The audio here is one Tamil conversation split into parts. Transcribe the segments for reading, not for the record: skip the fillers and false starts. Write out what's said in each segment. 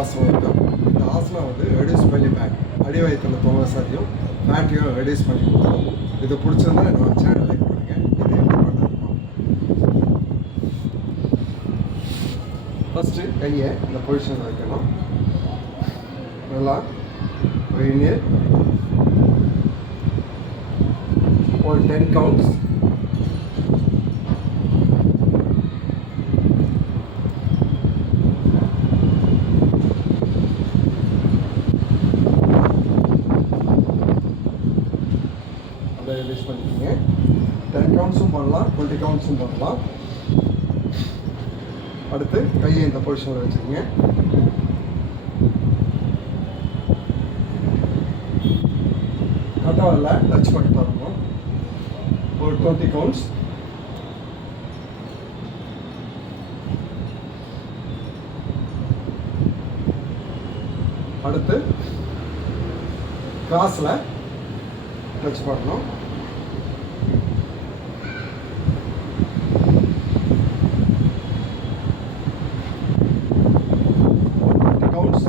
ஆசனம் இருக்கும். இந்த ஆசனம் வந்து ரெடியூஸ் பண்ணி பேக் அடி வயிற்றில் தொங்க சதியும் ஃபேட்டையும் ரெடியூஸ் பண்ணி கொடுக்கும். இது பிடிச்சிருந்தா என்னோட சேனல் லைக் பண்ணுங்கள். இது எப்படி பண்ணுறதுமா? ஃபஸ்ட்டு கையை இந்த பொசிஷனில் வைக்கணும். நல்லா வெயின்னு ஒரு 10 கவுண்ட்ஸ். ரிலீஸ் பண்ணிக்கிங்க. 10 கவுண்ட்ஸும் பண்ணலாம், 20 கவுண்ட்ஸும் பண்ணலாம். அடுத்து கையை இந்த பொசிஷனில் வச்சுக்கோங்க. கட்டாவில் டச் பண்ணி தரணும். ஒரு 20 கவுண்ட்ஸ். அடுத்து கிராஸில் டச் பண்ணணும். கவுண்ட்ஸ்.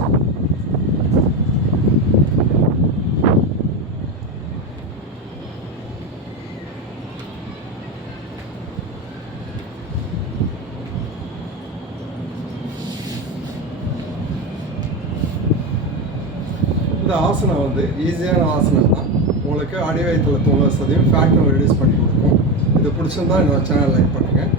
இந்த ஆசனம் வந்து ஈஸியான ஆசனம் தான். உங்களுக்கு அடி வயிற்றில் தொங்க வசதியும் ஃபேட்டும் ரெடியூஸ் பண்ணி கொடுக்கும். இது பிடிச்சிருந்தா என்னோட சேனல் லைக் பண்ணுங்கள்.